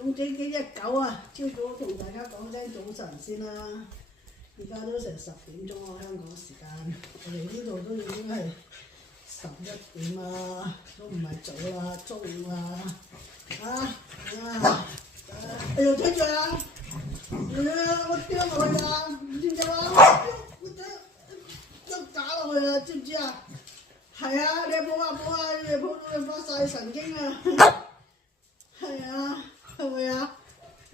總之幾隻狗啊！朝早同大家講聲早晨先啦。而家都成10點鐘咯，香港時間。我哋呢度都已經係11點啦，都唔係早啦，中午啦。哎呀，睇住啊！我掉落去啊！唔知點啊！我打落去啊！知唔知啊？係啊，你抱下抱下，你抱到你發晒神經啊！係啊，係咪啊？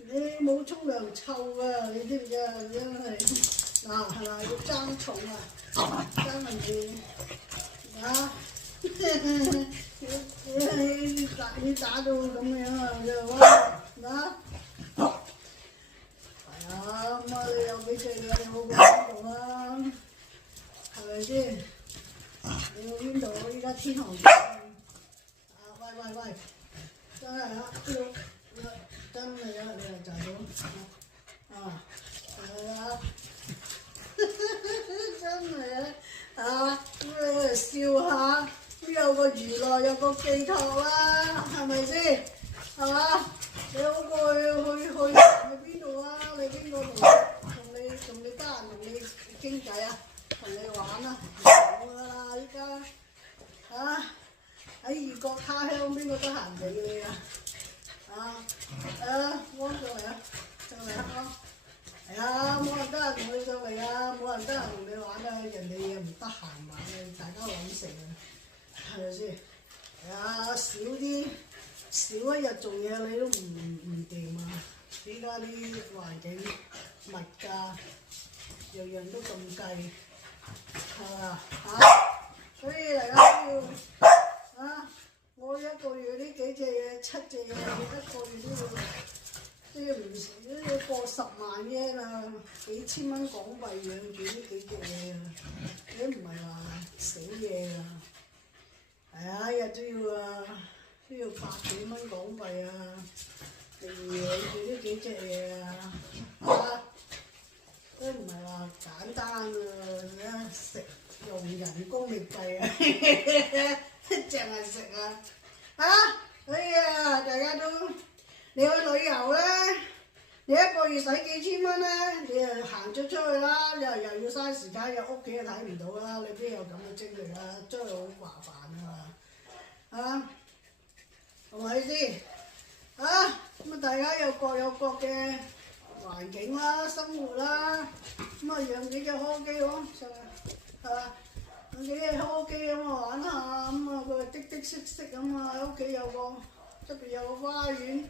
你冇沖涼臭啊！你知唔知啊？因為嗱係咪要爭重啊？爭人哋啊！你打到咁樣啊！又話嗱係啊，咁啊你有幾隻嘢你好過邊度啊？係咪先？你去邊度？依家天寒地喂！真係啊！真係啊！你又賺到係啊！真係啊！咁你嚟笑下，咁有個娛樂，有個寄託啦，係咪先？係嘛？你好過去邊度啊？你邊個同你得閒同你傾偈啊？同你玩啊？冇㗎啦！依家喺異國他鄉，邊個得閒理你啊？安上嚟啊！上嚟啊！係啊，冇人得閒同你上嚟啊，冇人得閒同你玩啊，人哋又唔得閒玩啊，大家揾食啊，係咪先？係啊，少一日做嘢你都唔掂啊！依家啲環境物價樣樣都咁計，係嘛？所以大家都要我一個月呢幾隻嘢7隻嘢，一個月都要唔少，都要過10萬嘢啦，幾千蚊港幣養住呢幾隻嘢啊！你唔係話少嘢啊？係啊，一日都要百幾蚊港幣啊！嚟養住呢幾隻嘢啊！都唔係話簡單啊！食用人工嚟計啊！淨係食啊！所以啊，大家都你去旅遊咧，你一個月使幾千蚊咧，你又行咗出去啦，又要嘥時間，又屋企又睇唔到啦，你邊有咁嘅精力啊？真係好麻煩啊！係咪先？咁啊，大家又各有各嘅環境啦、生活啦，咁啊養幾隻柯基咯，係嘛？養幾隻柯基咁啊玩下，咁啊佢滴滴色色咁啊喺屋企側邊有個花園。